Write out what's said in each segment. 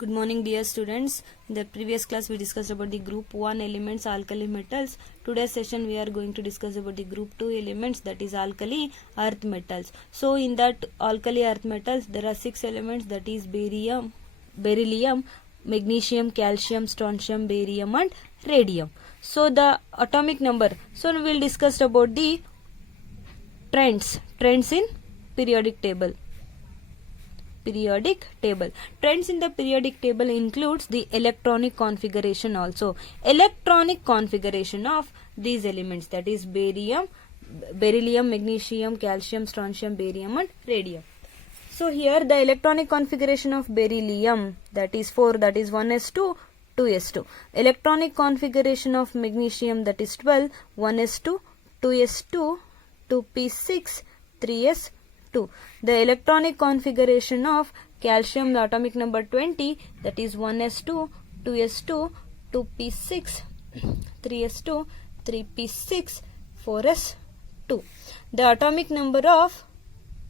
Good morning, dear students. In the previous class, we discussed about the group 1 elements, alkali metals. Today's session, we are going to discuss about the group 2 elements, that is alkali earth metals. So, in that alkali earth metals, there are 6 elements, that is beryllium, magnesium, calcium, strontium, barium and radium. So, the atomic number. So, we will discuss about the trends in periodic table. Trends in the periodic table includes the electronic configuration also. Electronic configuration of these elements, that is beryllium, magnesium, calcium, strontium, barium and radium. So here the electronic configuration of beryllium, that is 4, that is 1s2, 2s2. Electronic configuration of magnesium, that is 12, 1s2, 2s2, 2p6, 3s2. The electronic configuration of calcium, the atomic number 20, that is 1s2, 2s2, 2p6, 3s2, 3p6, 4s2. The atomic number of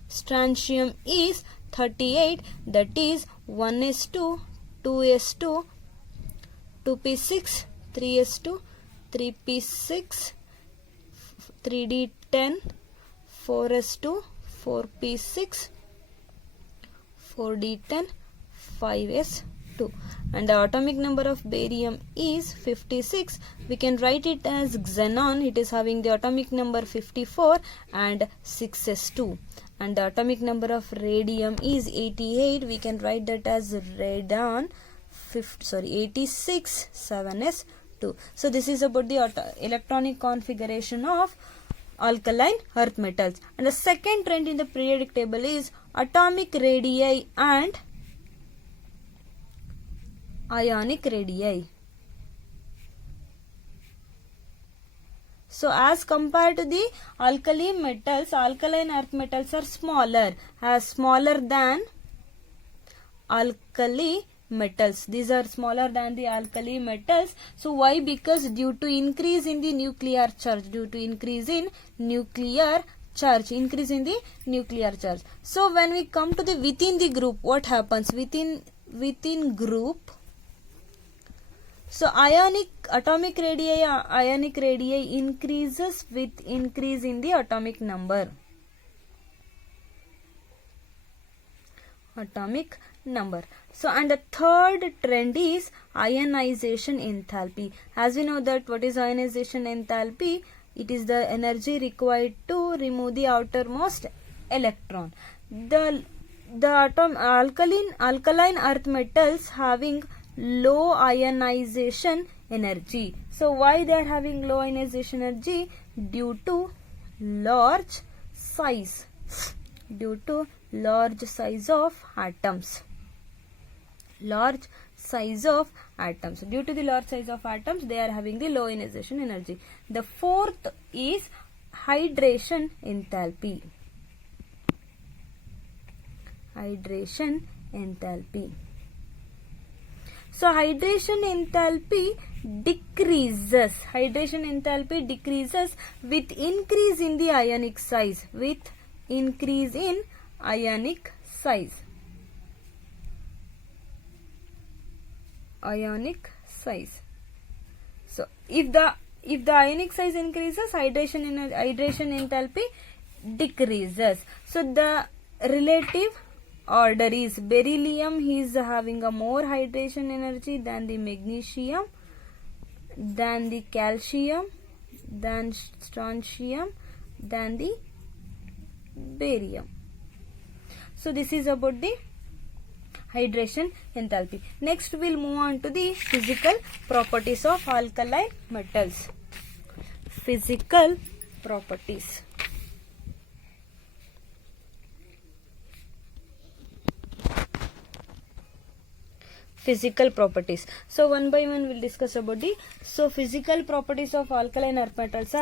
strontium is 38, that is 1s2, 2s2, 2p6, 3s2, 3p6, 3d10, 4s2, 4p6, 4d10, 5s2. And the atomic number of barium is 56. We can write it as xenon. It is having the atomic number 54 and 6s2. And the atomic number of radium is 88. We can write that as radon 86, 7s2. So this is about the electronic configuration of alkaline earth metals. And the second trend in the periodic table is atomic radii and ionic radii. So as compared to the alkali metals, alkaline earth metals are smaller than alkali metals. These are smaller than the alkali metals. So why? Because due to increase in the nuclear charge, increase in the nuclear charge. So when we come to the within the group, what happens within group? So atomic radii increases with increase in the atomic number. So and the third trend is ionization enthalpy. As we know that what is ionization enthalpy? It is the energy required to remove the outermost electron. The alkaline earth metals having low ionization energy. So why they are having low ionization energy? Due to large size of atoms. Due to the large size of atoms, they are having the low ionization energy. The fourth is hydration enthalpy. So hydration enthalpy decreases with increase in the ionic size. So if the ionic size increases, hydration enthalpy decreases. So the relative order is beryllium is having a more hydration energy than the magnesium, than the calcium, than strontium, than the barium. So this is about the hydration enthalpy. Next we'll move on to the physical properties of alkaline metals. Physical properties. So one by one we'll discuss about the physical properties of alkaline earth metals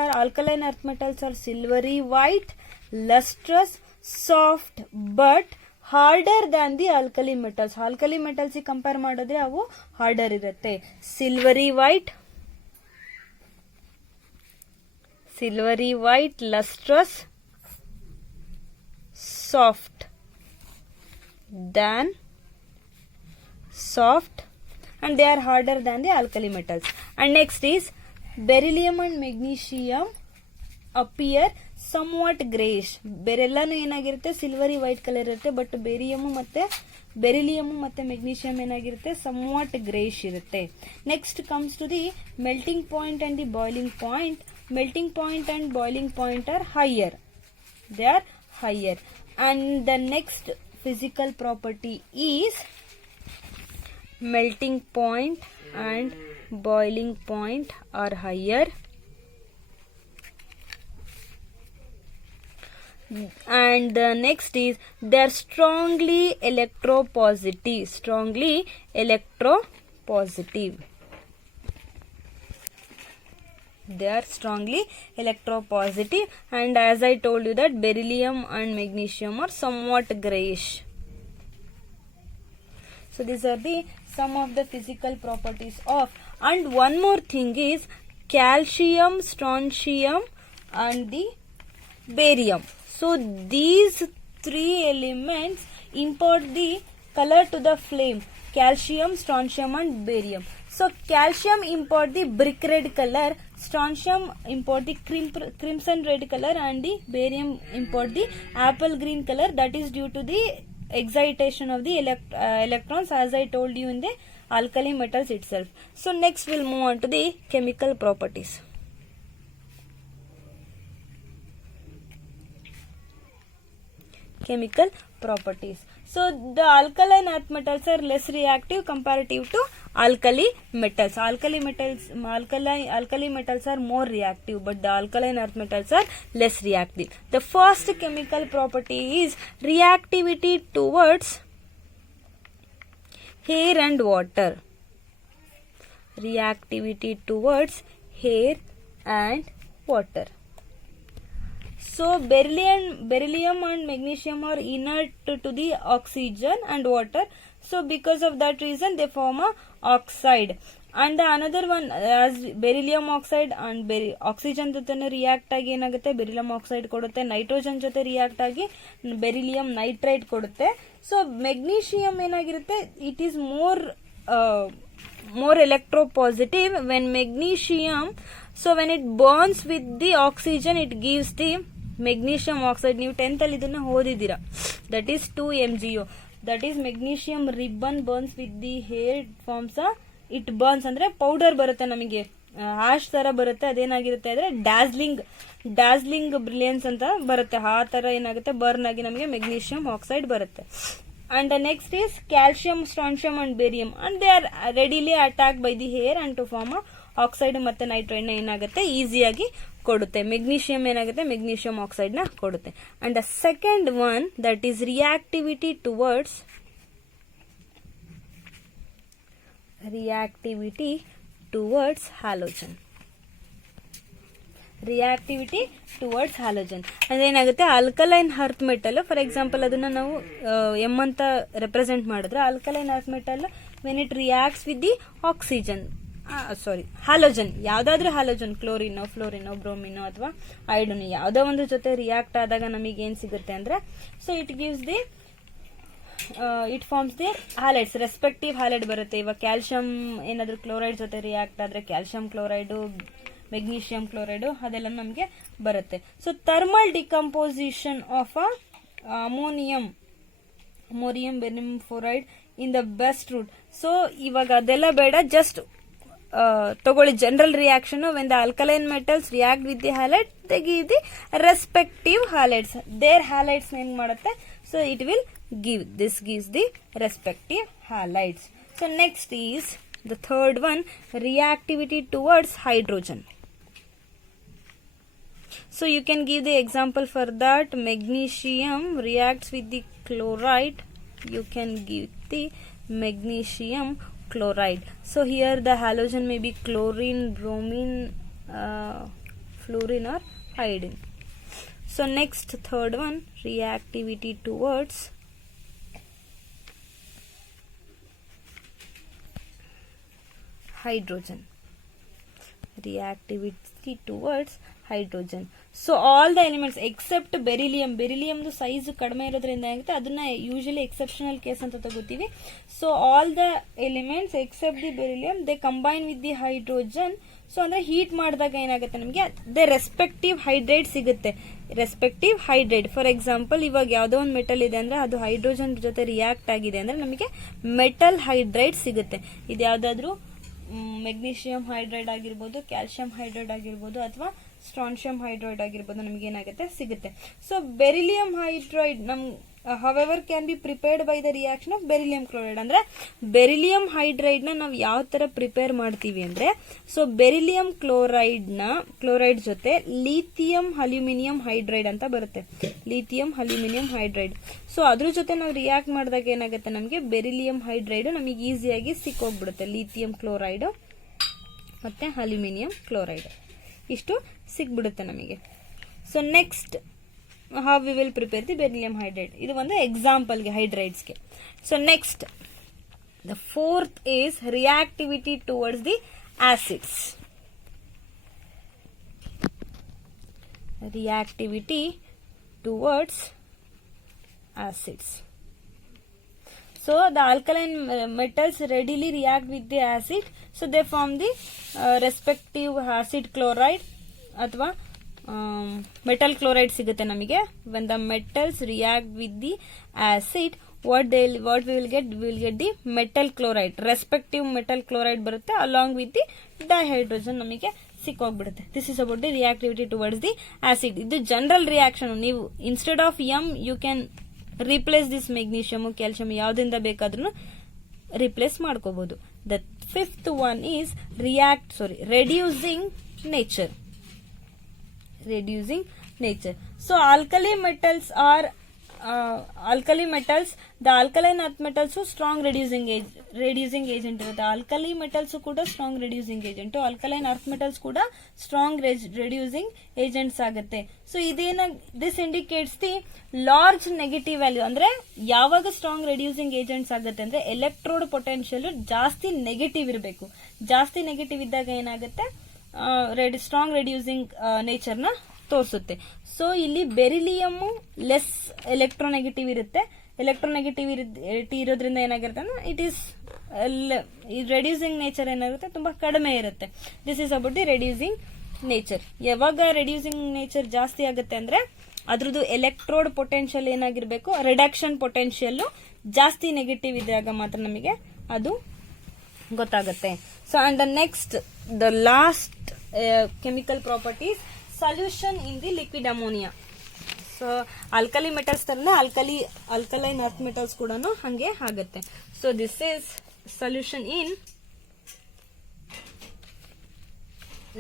are silvery white, lustrous, soft but harder than the alkali metals. Alkali metals compare ಮಾಡಿದ್ರೆ ಅವು harder ಇರುತ್ತೆ. Silvery white, lustrous, soft than soft, and they are harder than the alkali metals. And next is beryllium and magnesium appear somewhat grayish. ಬೇರೆಲ್ಲಾನು ಏನಾಗಿರುತ್ತೆ silvery white colour ಇರುತ್ತೆ, but beryllium ಮತ್ತೆ magnesium ಏನಾಗಿರುತ್ತೆ somewhat grayish ಇರುತ್ತೆ. Next comes to the melting point and the boiling point. Melting point and boiling point are higher. They are higher. And the next physical property is melting point and boiling point are higher. And the next is they are strongly electropositive. They are strongly electropositive, and as I told you that beryllium and magnesium are somewhat grayish. So these are the some of the physical properties of. And one more thing is calcium, strontium and the barium. So these three elements impart the color to the flame: calcium, strontium and barium. So calcium impart the brick red color, strontium impart the crimson red color, and the barium impart the apple green color. That is due to the excitation of the electrons, as I told you in the alkali metals itself. So next we'll move on to the chemical properties. Chemical properties. So the alkaline earth metals are less reactive comparative to alkali metals. Alkali metals are more reactive, but the alkaline earth metals are less reactive. The first chemical property is reactivity towards air and water. Reactivity towards air and water. So beryllium and magnesium are inert to the oxygen and water. So because of that reason they form a oxide. And the another one, as beryllium oxide and oxygen ಜೊತೆನೆ react ಆಗಿ ಏನಾಗುತ್ತೆ beryllium oxide ಕೊಡುತ್ತೆ, nitrogen ಜೊತೆ react ಆಗಿ beryllium nitrite ಕೊಡುತ್ತೆ. So magnesium ಏನಾಗಿರುತ್ತೆ, it is more electropositive when magnesium, so when it burns with the oxygen it gives the magnesium oxide. ನೀವು 10th ಅಲ್ಲಿ ಇದನ್ನ ಓದಿದ್ದೀರಾ. that is 2MgO. that is magnesium ribbon burns with the hair forms a, it burns ಅಂದ್ರೆ powder ಬರುತ್ತೆ ನಮಗೆ, ಆಶ್ ತರ ಬರುತ್ತೆ. ಅದೇನಾಗಿರುತ್ತೆ ಅಂದ್ರೆ ಡ್ಯಾಸ್ಲಿಂಗ್ brilliance ಅಂತ ಬರುತ್ತೆ. ಆ ತರ ಏನಾಗುತ್ತೆ ಬರ್ನ್ ಆಗಿ ನಮಗೆ ಮೆಗ್ನೀಷಿಯಂ ಆಕ್ಸೈಡ್ ಬರುತ್ತೆ. And the next is calcium, strontium and barium, and they are readily attacked by the hair and to form a oxide ಮತ್ತೆ ನೈಟ್ರೈಡ್ ಏನಾಗುತ್ತೆ ಈಸಿಯಾಗಿ ಕೊಡುತ್ತೆ. ಮೆಗ್ನೀಷಿಯಂ ಏನಾಗುತ್ತೆ ಮೆಗ್ನೀಷಿಯಂ ಆಕ್ಸೈಡ್ ನ ಕೊಡುತ್ತೆ. And the second one, that is reactivity towards halogen. Reactivity towards halogen ಅಂದ್ರೆ ಏನಾಗುತ್ತೆ, alkaline earth metal for example ಅದನ್ನ ನಾವು ಎಮ್ ಅಂತ ರೆಪ್ರೆಸೆಂಟ್ ಮಾಡಿದ್ರೆ, alkaline earth metal when it reacts with the oxygen halogen, ಯಾವ್ದಾದ್ರು halogen, ಕ್ಲೋರಿನೋ, ಫ್ಲೋರಿನೋ, ಬ್ರೋಮಿನೋ ಅಥವಾ ಐಡೋನೋ ಯಾವ್ದೋ ಒಂದು ಜೊತೆ ರಿಯಾಕ್ಟ್ ಆದಾಗ ನಮಗೆ ಏನ್ ಸಿಗುತ್ತೆ ಅಂದ್ರೆ, so it gives the it forms the halides, respective halide ಬರುತ್ತೆ. ಇವಾಗ ಕ್ಯಾಲ್ಸಿಯಂ ಏನಾದ್ರು ಕ್ಲೋರೈಡ್ ಜೊತೆ ರಿಯಾಕ್ಟ್ ಆದ್ರೆ ಕ್ಯಾಲ್ಸಿಯಂ ಕ್ಲೋರೈಡು, ಮೆಗ್ನೀಷಿಯಂ ಕ್ಲೋರೈಡು ಅದೆಲ್ಲ ನಮಗೆ ಬರುತ್ತೆ. So thermal decomposition of ammonium beryllium fluoride in the best route. So ಇವಾಗ ಅದೆಲ್ಲ ಬೇಡ, ಜಸ್ಟ್ ತಗೊಳ್ಳಿ general reaction. When the alkaline metals react with the halide they give the respective halides. Their halides ಏನ್ ಮಾಡುತ್ತೆ, so it will gives the respective halides. So next is the third one, reactivity towards hydrogen. So you can give the example for that. Magnesium reacts with the chloride, you can give the magnesium chloride. So here the halogen may be chlorine, bromine, fluorine or iodine. So next, third one, reactivity towards hydrogen. reactivity towards hydrogen. So all the elements except beryllium, berylliumದು size ಕಡಿಮೆ ಇರೋದ್ರಿಂದ ಏನಾಗುತ್ತೆ ಅದನ್ನ usually exceptional case ಅಂತ ತಗೋತೀವಿ. So all the elements except the beryllium they combine with the hydrogen. So ಅಂದ್ರೆ heat ಮಾಡಿದಾಗ ಏನಾಗುತ್ತೆ ನಮಗೆ ದ ರೆಸ್ಪೆಕ್ಟಿವ್ ಹೈಡ್ರೈಡ್ ಸಿಗುತ್ತೆ. ರೆಸ್ಪೆಕ್ಟಿವ್ ಹೈಡ್ರೈಡ್ ಫಾರ್ ಎಕ್ಸಾಂಪಲ್ ಇವಾಗ ಯಾವುದೋ ಒಂದು ಮೆಟಲ್ ಇದೆ ಅಂದ್ರೆ ಅದು ಹೈಡ್ರೋಜನ್ ಜೊತೆ ರಿಯಾಕ್ಟ್ ಆಗಿದೆ ಅಂದ್ರೆ ನಮಗೆ ಮೆಟಲ್ ಹೈಡ್ರೈಡ್ ಸಿಗುತ್ತೆ. ಇದು ಯಾವ್ದಾದ್ರು ಮೆಗ್ನೀಷಿಯಂ ಹೈಡ್ರೈಡ್ ಆಗಿರ್ಬೋದು, ಕ್ಯಾಲ್ಸಿಯಂ ಹೈಡ್ರೈಡ್ ಆಗಿರ್ಬೋದು, ಅಥವಾ ಸ್ಟ್ರಾನ್ಶಿಯಂ ಹೈಡ್ರೈಡ್ ಆಗಿರ್ಬೋದು, ನಮ್ಗೆ ಏನಾಗುತ್ತೆ ಸಿಗುತ್ತೆ. So beryllium hydride however can be prepared by the reaction of beryllium chloride. ಅಂದ್ರೆ ಬೆರಿಲಿಯಂ ಹೈಡ್ರೈಡ್ ನ ನಾವು ಯಾವ ತರ ಪ್ರಿಪೇರ್ ಮಾಡ್ತೀವಿ ಅಂದ್ರೆ, ಸೊ ಬೆರಿಲಿಯಂ ಕ್ಲೋರೈಡ್ ಜೊತೆ ಲಿಥಿಯಂ ಅಲ್ಯೂಮಿನಿಯಂ ಹೈಡ್ರೈಡ್ ಅಂತ ಬರುತ್ತೆ. Lithium aluminium hydride. ಸೊ ಅದ್ರ ಜೊತೆ ನಾವು ರಿಯಾಕ್ಟ್ ಮಾಡಿದಾಗ ಏನಾಗುತ್ತೆ ನಮಗೆ ಬೆರಿಲಿಯಂ ಹೈಡ್ರೈಡ್ ನಮಗೆ ಈಸಿಯಾಗಿ ಸಿಕ್ಕೋಗ್ಬಿಡುತ್ತೆ. ಲಿಥಿಯಂ ಕ್ಲೋರೈಡ್ ಮತ್ತೆ ಅಲ್ಯೂಮಿನಿಯಂ ಕ್ಲೋರೈಡ್ ಇಷ್ಟು ಸಿಕ್ಬಿಡುತ್ತೆ ನಮಗೆ. So next how we will prepare the beryllium hydride. ಇದು ಒಂದು ಎಕ್ಸಾಂಪಲ್ ಗೆ ಹೈಡ್ರೈಡ್ಸ್ ಗೆ. So next the fourth is reactivity towards the acids. Reactivity towards acids. So the alkaline metals readily react with the acid, so they form the respective acid chloride ಅಥವಾ metal chloride ಸಿಗುತ್ತೆ ನಮಗೆ. when the metals react with the acid what we will get the metal chloride, respective metal chloride ಬರುತ್ತೆ along with the dihydrogen ನಮಗೆ ಸಿಕ್ಕೋಗ್ಬಿಡುತ್ತೆ. This is about the reactivity towards the acid. ಇದು general reaction. ನೀವು instead of M you can replace this magnesium, calcium ಯಾವ್ದಿಂದ ಬೇಕಾದ್ರೂ replace ಮಾಡ್ಕೋಬಹುದು. The fifth one is reducing nature. Reducing nature. So alkali metals, the alkaline earth metals strong reducing agent ಇರುತ್ತೆ. Alkali metals ಕೂಡ strong reducing agent, alkaline earth metals ಕೂಡ strong reducing agents ಆಗುತ್ತೆ. So this indicates the large negative value. ಅಂದ್ರೆ ಯಾವಾಗ strong reducing agents ಆಗುತ್ತೆ ಅಂದ್ರೆ electrode potential ಜಾಸ್ತಿ negative ಇರಬೇಕು. ಜಾಸ್ತಿ ನೆಗೆಟಿವ್ ಇದ್ದಾಗ ಏನಾಗುತ್ತೆ ಸ್ಟ್ರಾಂಗ್ ರೆಡ್ಯೂಸಿಂಗ್ ನೇಚರ್ ನ ತೋರಿಸುತ್ತೆ. ಸೊ ಇಲ್ಲಿ ಬೆರಿಲಿಯಂ ಲೆಸ್ ಎಲೆಕ್ಟ್ರೋನೆಗೆಟಿವ್ ಇರುತ್ತೆ. ಎಲೆಕ್ಟ್ರೋನೆಗೆಟಿವಿಟಿ ಇರೋದ್ರಿಂದ ಏನಾಗಿರುತ್ತೆ ಅಂದ್ರೆ ಇಟ್ ಈಸ್ ರೆಡ್ಯೂಸಿಂಗ್ ನೇಚರ್ ಏನಾಗುತ್ತೆ ತುಂಬಾ ಕಡಿಮೆ ಇರುತ್ತೆ. This is about the reducing nature. ಯಾವಾಗ ರೆಡ್ಯೂಸಿಂಗ್ ನೇಚರ್ ಜಾಸ್ತಿ ಆಗುತ್ತೆ ಅಂದ್ರೆ ಅದ್ರದ್ದು ಎಲೆಕ್ಟ್ರೋಡ್ ಪೊಟೆನ್ಶಿಯಲ್ ಏನಾಗಿರ್ಬೇಕು, ರಿಡಕ್ಷನ್ ಪೊಟೆನ್ಶಿಯಲ್ ಜಾಸ್ತಿ ನೆಗೆಟಿವ್ ಇದ್ದಾಗ ಮಾತ್ರ ನಮಗೆ ಅದು ಗೊತ್ತಾಗುತ್ತೆ. So and the last chemical property is solution in the liquid ammonia. So alkali metals ತರನೇ alkaline earth metals ಕೂಡ ಹಂಗೆ ಆಗುತ್ತೆ. So this is solution in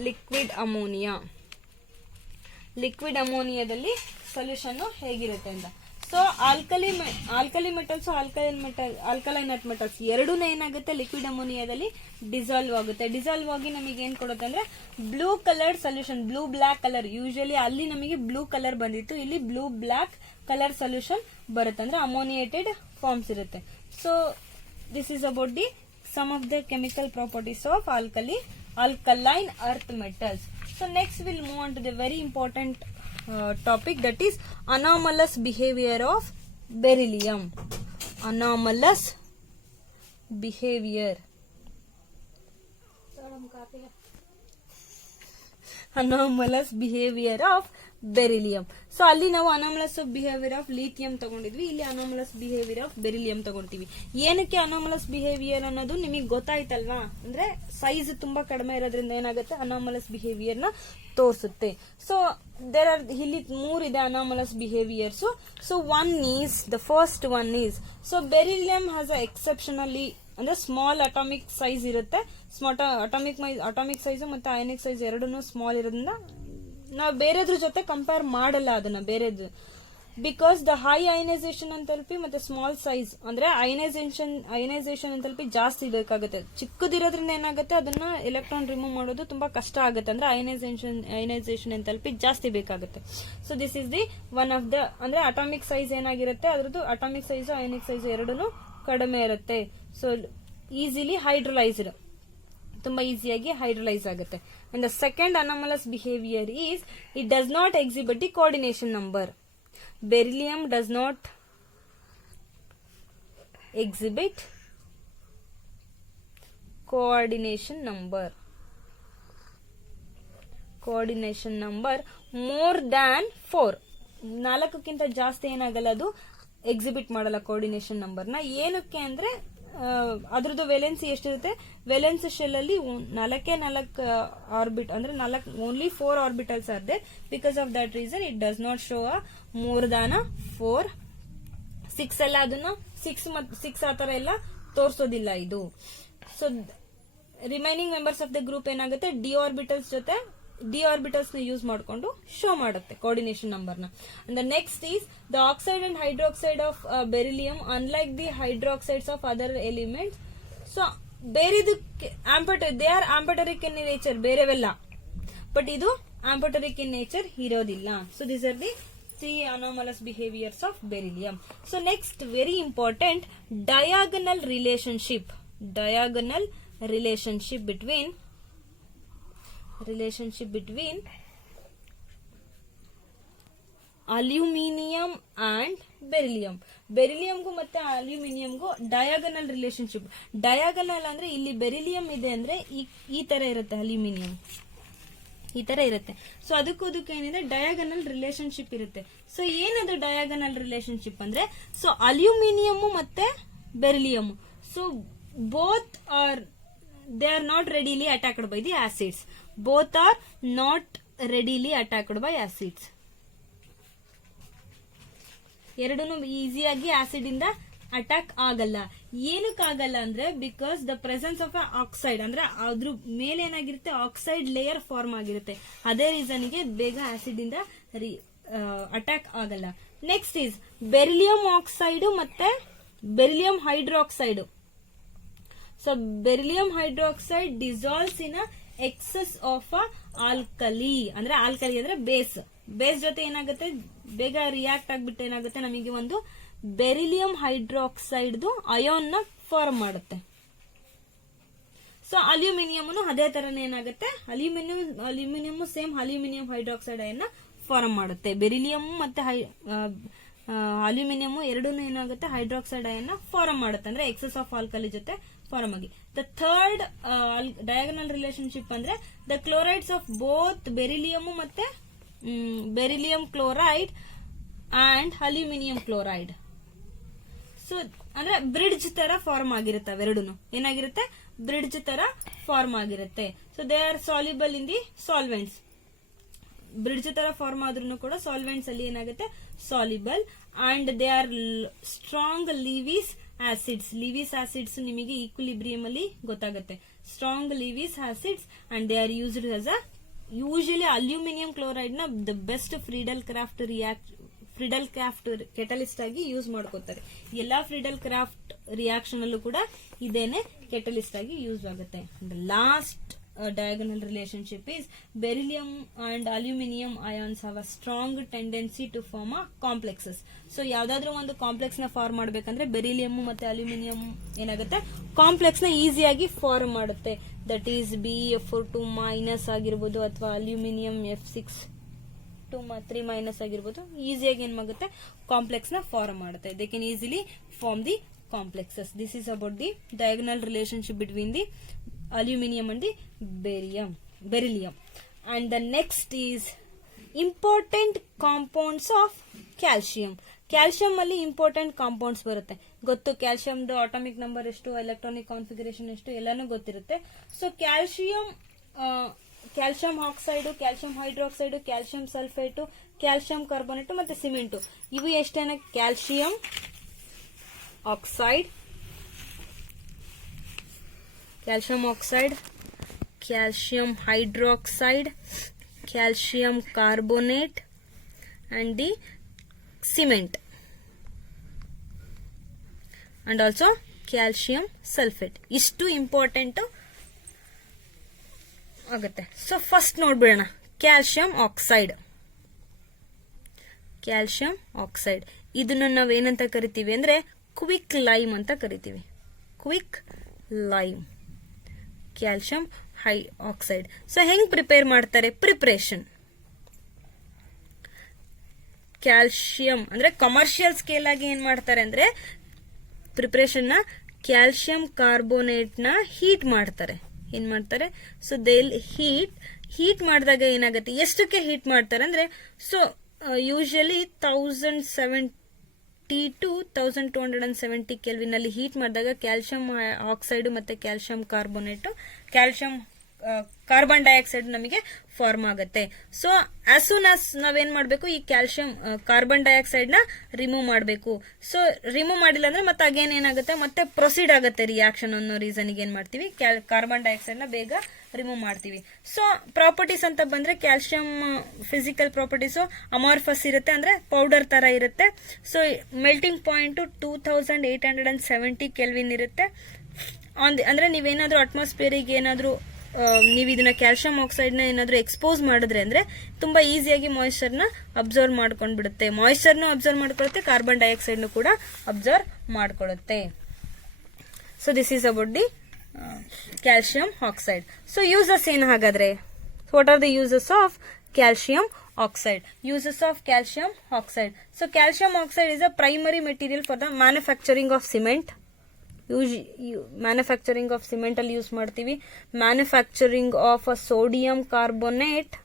liquid ammonia. Liquid ಅಮೋನಿಯಾದಲ್ಲಿ ಸೊಲ್ಯೂಷನ್ ಹೇಗಿರುತ್ತೆ ಅಂತ. So alkali metals alkaline earth metals ಎರಡೂ ಏನಾಗುತ್ತೆ liquid ಅಮೋನಿಯಾದಲ್ಲಿ ಡಿಸಾಲ್ವ್ ಆಗುತ್ತೆ. ಡಿಸಾಲ್ವ್ ಆಗಿ ನಮಗೆ ಏನ್ ಕೊಡುತ್ತೆ ಅಂದ್ರೆ blue colour solution, blue black colour. Usually ಅಲ್ಲಿ ನಮಗೆ ಬ್ಲೂ ಕಲರ್ ಬಂದಿತ್ತು, ಇಲ್ಲಿ ಬ್ಲೂ ಬ್ಲಾಕ್ ಕಲರ್ ಸೊಲ್ಯೂಷನ್ ಬರುತ್ತೆ. ಅಂದ್ರೆ ಅಮೋನಿಯೇಟೆಡ್ ಫಾರ್ಮ್ಸ್ ಇರುತ್ತೆ. So this is about the some of the chemical properties of alkaline earth metals. So next we'll move on to the very important topic, that is anomalous behavior of beryllium. Anomalous behavior of beryllium. So ಅಲ್ಲಿ ನಾವು anomalous behaviour of lithium ತಗೊಂಡಿದ್ವಿ, ಇಲ್ಲಿ anomalous behaviour of beryllium ತಗೊಂತೀವಿ. ಏನಕ್ಕೆ anomalous behaviour ಅನ್ನೋದು ನಿಮಗೆ ಗೊತ್ತಾಯ್ತಲ್ವಾ? ಅಂದ್ರೆ size ತುಂಬಾ ಕಡಿಮೆ ಇರೋದ್ರಿಂದ ಏನಾಗುತ್ತೆ ಅನಾಮಲಸ್ ಬಿಹೇವಿಯರ್ ನ ತೋರಿಸುತ್ತೆ. ಸೊ ದೇರ್ ಆರ್ ಇಲ್ಲಿ 3 ಇದೆ anomalous behaviours. So the first one is so beryllium has a exceptionally ಅಂದ್ರೆ ಸ್ಮಾಲ್ ಅಟಾಮಿಕ್ ಸೈಜ್ ಇರುತ್ತೆ. ಅಟಾಮಿಕ್ ಸೈಜ್ ಮತ್ತೆ ಅಯಾನಿಕ್ ಸೈಜ್ ಎರಡೂ ಸ್ಮಾಲ್ ಇರೋದ್ರಿಂದ ನಾವು ಬೇರೆದ್ರ ಜೊತೆ ಕಂಪೇರ್ ಮಾಡಲ್ಲ ಅದನ್ನ ಬೇರೆದು. Because the high ionisation enthalpy ಮತ್ತೆ ಸ್ಮಾಲ್ ಸೈಜ್ ಅಂದ್ರೆ ಅಯನೈಸೇಷನ್ ಎಂಥಾಲ್ಪಿ ಜಾಸ್ತಿ ಬೇಕಾಗುತ್ತೆ. ಚಿಕ್ಕದಿರೋದ್ರಿಂದ ಏನಾಗುತ್ತೆ ಅದನ್ನ ಎಲೆಕ್ಟ್ರಾನ್ ರಿಮೂವ್ ಮಾಡೋದು ತುಂಬಾ ಕಷ್ಟ ಆಗುತ್ತೆ. ಅಂದ್ರೆ ಅಯನೈಸೇಷನ್ ಎಂಥಾಲ್ಪಿ ಜಾಸ್ತಿ ಬೇಕಾಗುತ್ತೆ. So this is the one of the ಅಂದ್ರೆ ಅಟಾಮಿಕ್ ಸೈಜ್ ಏನಾಗಿರುತ್ತೆ ಅದ್ರದ್ದು ಅಟಾಮಿಕ್ ಸೈಜ್ ಅಯಾನಿಕ್ ಸೈಜ್ ಎರಡೂ ಕಡಿಮೆ ಇರುತ್ತೆ. ಸೊ ಈಸಿಲಿ ಹೈಡ್ರೋಲೈಸ್ಡ್ ತುಂಬಾ ಈಸಿಯಾಗಿ ಹೈಡ್ರಲೈಸ್ ಆಗುತ್ತೆ. And the second anomalous behaviour is it does not exhibit the coordination number. Beryllium does not exhibit coordination number more than 4. 4ಕ್ಕಿಂತ ಜಾಸ್ತಿ ಏನಾಗಲ್ಲ, ಅದು ಎಕ್ಸಿಬಿಟ್ ಮಾಡಲ್ಲ ಕೋಆರ್ಡಿನೇಷನ್ ನಂಬರ್ ನ. ಏನಕ್ಕೆ ಅಂದ್ರೆ ಅದ್ರದ್ದು ವೆಲೆನ್ಸಿ ಎಷ್ಟಿರುತ್ತೆ, ವೆಲೆನ್ಸ್ ಶೆಲ್ ಅಲ್ಲಿ 4 ಆರ್ಬಿಟ್ ಅಂದ್ರೆ only 4 orbitals are there. Because of that reason it does not show a more than 4. 6 ಎಲ್ಲ ಅದನ್ನ 6 ಆತರ ಎಲ್ಲ ತೋರಿಸೋದಿಲ್ಲ ಇದು. So remaining members of the group ಏನಾಗುತ್ತೆ, ಡಿ ಆರ್ಬಿಟಲ್ಸ್ ಜೊತೆ ಡಿ ಆರ್ಬಿಟಲ್ಸ್ ನ ಯೂಸ್ ಮಾಡಿಕೊಂಡು ಶೋ ಮಾಡುತ್ತೆ ಕೋಆರ್ಡಿನೇಷನ್ ನಂಬರ್ ನ. And the next is the oxide and hydroxide of beryllium unlike the hydroxides of other elements. So ಬೇರೆದಕ್ಕೆ they are ಆಂಪಟರಿಕ್ in nature, ಬೇರೆವೆಲ್ಲ, but ಇದು ಆಂಪಟರಿಕ್ in nature ಇರೋದಿಲ್ಲ. So this are the 3 anomalous behaviors of beryllium. So next, very important, diagonal relationship between aluminium and beryllium. ಬೆರಿಲಿಯಂಗೂ ಮತ್ತೆ ಅಲ್ಯೂಮಿನಿಯಂಗೂ diagonal relationship. Diagonal ಅಂದ್ರೆ ಇಲ್ಲಿ beryllium ಇದೆ ಅಂದ್ರೆ ಈ ತರ ಇರುತ್ತೆ, ಅಲ್ಯೂಮಿನಿಯಂ ಈ ತರ ಇರುತ್ತೆ. ಸೊ ಅದಕ್ಕೂ ಏನಿದೆ, ಡಯಾಗನಲ್ ರಿಲೇಶನ್ಶಿಪ್ ಇರುತ್ತೆ. ಸೊ ಏನದು ಡಯಾಗನಲ್ ರಿಲೇಶನ್ಶಿಪ್ ಅಂದ್ರೆ, ಸೊ ಅಲ್ಯೂಮಿನಿಯಂ ಮತ್ತೆ beryllium, so both are they are not readily attacked by the acids. Both are not readily attacked by acids. ಎರಡೂ ಈಸಿಯಾಗಿ ಆಸಿಡ್ ಇಂದ ಅಟ್ಯಾಕ್ ಆಗಲ್ಲ. ಏನಕ್ಕಾಗಲ್ಲ ಅಂದ್ರೆ, because the presence of oxide, ಅಂದ್ರೆ ಅದ್ರ ಮೇಲೆ ಏನಾಗಿರುತ್ತೆ, ಆಕ್ಸೈಡ್ ಲೇಯರ್ ಫಾರ್ಮ್ ಆಗಿರುತ್ತೆ. ಅದೇ ರೀಸನ್ ಗೆ ಬೇಗ ಆಸಿಡ್ ಇಂದ ಅಟ್ಯಾಕ್ ಆಗಲ್ಲ. ನೆಕ್ಸ್ಟ್ ಈಸ್ ಬೆರಿಲಿಯಂ ಆಕ್ಸೈಡ್ ಮತ್ತೆ beryllium hydroxide. So beryllium hydroxide dissolves in excess of alkali. ಅಂದ್ರೆ ಆಲ್ಕಲಿ ಅಂದ್ರೆ ಬೇಸ್ ಜೊತೆ ಏನಾಗುತ್ತೆ, ಬೇಗ ರಿಯಾಕ್ಟ್ ಆಗ್ಬಿಟ್ಟು ಏನಾಗುತ್ತೆ, ನಮಗೆ ಒಂದು ಬೆರಿಲಿಯಂ ಹೈಡ್ರಾಕ್ಸೈಡ್ ಅಯೋನ್ ನ ಫಾರ್ಮ್ ಮಾಡುತ್ತೆ. ಸೊ ಅಲ್ಯೂಮಿನಿಯಂ ಅದೇ ತರನೇ ಏನಾಗುತ್ತೆ, ಅಲ್ಯೂಮಿನಿಯಂ ಸೇಮ್ ಅಲ್ಯೂಮಿನಿಯಂ ಹೈಡ್ರಾಕ್ಸೈಡ್ ಅಯನ್ನ ಫಾರ್ಮ್ ಮಾಡುತ್ತೆ. ಬೆರಿಲಿಯಂ ಮತ್ತೆ ಅಲ್ಯೂಮಿನಿಯಂ ಎರಡೂ ಏನಾಗುತ್ತೆ, ಹೈಡ್ರಾಕ್ಸೈಡ್ ಅಯನ್ನ ಫಾರ್ಮ್ ಮಾಡುತ್ತೆ, ಅಂದ್ರೆ ಎಕ್ಸೆಸ್ ಆಫ್ ಆಲ್ಕಲಿ ಜೊತೆ ಫಾರ್ಮ್ ಆಗಿ. ದ ಥರ್ಡ್ ಡಯಾಗನಲ್ ರಿಲೇಶನ್ಶಿಪ್ ಅಂದ್ರೆ the chlorides of both beryllium ಮತ್ತೆ beryllium chloride and aluminium chloride. So ಅಂದ್ರೆ ಬ್ರಿಡ್ಜ್ ತರ ಫಾರ್ಮ್ ಆಗಿರುತ್ತೆ, ಅವೆರಡೂನು ಏನಾಗಿರುತ್ತೆ, ಬ್ರಿಡ್ಜ್ ತರ ಫಾರ್ಮ್ ಆಗಿರುತ್ತೆ. So they are soluble in the solvents. Bridge ತರ ಫಾರ್ಮ್ ಆದ್ರೂ ಕೂಡ ಸಾಲ್ವೆಂಟ್ಸ್ ಅಲ್ಲಿ ಏನಾಗುತ್ತೆ, soluble. And they are strong Lewis acids ನಿಮಗೆ ಈಕ್ವಿಲಿಬ್ರಿಯಂ ಅಲ್ಲಿ ಗೊತ್ತಾಗುತ್ತೆ. Strong Lewis acids and they are used as a usually aluminium chloride ನ the best Friedel Crafts catalyst ಆಗಿ ಯೂಸ್ ಮಾಡ್ಕೋತಾರೆ. ಎಲ್ಲಾ ಫ್ರೀಡಲ್ ಕ್ರಾಫ್ಟ್ ರಿಯಾಕ್ಷನ್ ಅಲ್ಲೂ ಕೂಡ ಇದೇನೆ ಕೆಟಲಿಸ್ಟ್ ಆಗಿ ಯೂಸ್ ಆಗುತ್ತೆ. Last diagonal relationship is beryllium and aluminium ions have a strong tendency to form a complexes. So ಯಾವ್ದಾದ್ರೂ ಒಂದು ಕಾಂಪ್ಲೆಕ್ಸ್ ನ ಫಾರ್ಮ್ ಮಾಡ್ಬೇಕಂದ್ರೆ ಬೆರಿಲಿಯಂ ಮತ್ತೆ ಅಲ್ಯೂಮಿನಿಯಂ ಏನಾಗುತ್ತೆ, ಕಾಂಪ್ಲೆಕ್ಸ್ ನ ಈಸಿಯಾಗಿ ಫಾರ್ಮ್ ಮಾಡುತ್ತೆ. ದಟ್ ಈಸ್ BF2 ಮೈನಸ್ ಆಗಿರ್ಬೋದು ಅಥವಾ ಅಲ್ಯೂಮಿನಿಯಂ F6(2)3 ಆಗಿರ್ಬೋದು. ಈಸಿಯಾಗಿ ಏನ್ ಆಗುತ್ತೆ, ಕಾಂಪ್ಲೆಕ್ಸ್ ನ ಫಾರ್ಮ್ ಮಾಡುತ್ತೆ. They can easily form the complexes. This is about the diagonal relationship between the aluminum and the beryllium. And the next is important compounds of calcium. Calcium ಅಲ್ಲಿ important compounds ಬರುತ್ತೆ, ಗೊತ್ತು. ಕ್ಯಾಲ್ಸಿಯಂದು atomic number ಎಷ್ಟು, electronic configuration ಎಷ್ಟು, ಎಲ್ಲಾನು ಗೊತ್ತಿರುತ್ತೆ. So calcium oxide, calcium hydroxide, calcium sulphate, calcium carbonate ಮತ್ತೆ cement, ಇವು ಎಷ್ಟೇನ, calcium oxide, calcium hydroxide, calcium carbonate and the cement, and also calcium sulfate. ಇಷ್ಟು ಇಂಪಾರ್ಟೆಂಟ್ ಆಗುತ್ತೆ. ಸೊ ಫಸ್ಟ್ ನೋಡ್ಬಿಡೋಣ, ಕ್ಯಾಲ್ಸಿಯಂ ಆಕ್ಸೈಡ್. ಇದನ್ನ ನಾವೇನಂತ ಕರಿತೀವಿ ಅಂದ್ರೆ ಕ್ವಿಕ್ ಲೈಮ್ ಅಂತ ಕರಿತೀವಿ. ಕ್ವಿಕ್ ಲೈಮ್ ಕ್ಯಾಲ್ಸಿಯಂ ಹೈಆಕ್ಸೈಡ್. ಸೊ ಹೆಂಗ್ ಪ್ರಿಪೇರ್ ಮಾಡ್ತಾರೆ? ಪ್ರಿಪರೇಷನ್ ಕ್ಯಾಲ್ಸಿಯಂ ಅಂದ್ರೆ ಕಮರ್ಷಿಯಲ್ ಸ್ಕೇಲ್ ಆಗಿ ಏನ್ ಮಾಡ್ತಾರೆ ಅಂದ್ರೆ ಪ್ರಿಪರೇಷನ್ ನ ಕ್ಯಾಲ್ಸಿಯಂ ಕಾರ್ಬೋನೇಟ್ ನ ಹೀಟ್ ಮಾಡ್ತಾರೆ. ಏನ್ ಮಾಡ್ತಾರೆ? ಸೊ ದೇ ಹೀಟ್ ಮಾಡಿದಾಗ ಏನಾಗುತ್ತೆ, ಎಷ್ಟಕ್ಕೆ ಹೀಟ್ ಮಾಡ್ತಾರೆ ಅಂದ್ರೆ ಸೊ ಯೂಶಲಿ 1070 to 1270 ಕೆಲ್ವಿನ್ ಅಲ್ಲಿ ಹೀಟ್ ಮಾಡಿದಾಗ ಕ್ಯಾಲ್ಸಿಯಂ ಆಕ್ಸೈಡ್ ಮತ್ತೆ calcium carbonate, calcium carbon dioxide ನಮಗೆ ಫಾರ್ಮ್ ಆಗುತ್ತೆ. ಸೊ ಆಸ್ ಸೂನ್ ಆಸ್ ನಾವೇನ್ ಮಾಡ್ಬೇಕು, ಈ ಕ್ಯಾಲ್ಸಿಯಂ ಕಾರ್ಬನ್ ಡೈಆಕ್ಸೈಡ್ ನ ರಿಮೂವ್ ಮಾಡಬೇಕು. ಸೊ ರಿಮೂವ್ ಮಾಡಿಲ್ಲ ಅಂದ್ರೆ ಮತ್ತೆ ಅಗೇನ್ ಏನಾಗುತ್ತೆ, ಮತ್ತೆ ಪ್ರೊಸೀಡ್ ಆಗುತ್ತೆ ರಿಯಾಕ್ಷನ್ ಅನ್ನೋ ರೀಸನ್ ಏನ್ ಮಾಡ್ತೀವಿ, ಕಾರ್ಬನ್ ಡೈಆಕ್ಸೈಡ್ ನ ಬೇಗ ರಿಮೂವ್ ಮಾಡ್ತೀವಿ. ಸೊ ಪ್ರಾಪರ್ಟೀಸ್ ಅಂತ ಬಂದ್ರೆ ಕ್ಯಾಲ್ಸಿಯಂ ಫಿಸಿಕಲ್ ಪ್ರಾಪರ್ಟೀಸ್ ಅಮಾರ್ಫಸ್ ಇರುತ್ತೆ, ಅಂದ್ರೆ ಪೌಡರ್ ತರ ಇರುತ್ತೆ. ಸೊ ಮೆಲ್ಟಿಂಗ್ ಪಾಯಿಂಟ್ 2870 ಕೆಲ್ವಿನ್ ಇರುತ್ತೆ. ಅಂದ್ರೆ ನೀವೇನಾದ್ರೂ ಅಟ್ಮಾಸ್ಫಿಯರಿಗೆ ಏನಾದ್ರೂ ನೀವು ಇದನ್ನ ಕ್ಯಾಲ್ಸಿಯಂ ಆಕ್ಸೈಡ್ ನ ಏನಾದ್ರೂ ಎಕ್ಸ್ಪೋಸ್ ಮಾಡಿದ್ರೆ ಅಂದ್ರೆ ತುಂಬಾ ಈಸಿಯಾಗಿ ಮಾಯಿಶ್ಚರ್ ನ ಅಬ್ಸರ್ವ್ ಮಾಡ್ಕೊಂಡ್ ಬಿಡುತ್ತೆ. ಮಾಯಿಶ್ಚರ್ ನು ಅಬ್ಸರ್ವ್ ಮಾಡ್ಕೊಳುತ್ತೆ, ಕಾರ್ಬನ್ ಡೈಆಕ್ಸೈಡ್ ನು ಕೂಡ ಅಬ್ಸರ್ವ್ ಮಾಡ್ಕೊಳ್ಳುತ್ತೆ. So this is about the calcium oxide. So uses ಏನ್ ಹಾಗಾದ್ರೆ, what are the uses of calcium oxide? Uses of calcium oxide. So calcium oxide is a primary material for the manufacturing of cement. Manufacturing of cement ಅಲ್ಲಿ use ಮಾಡ್ತೀವಿ. Manufacturing of sodium carbonate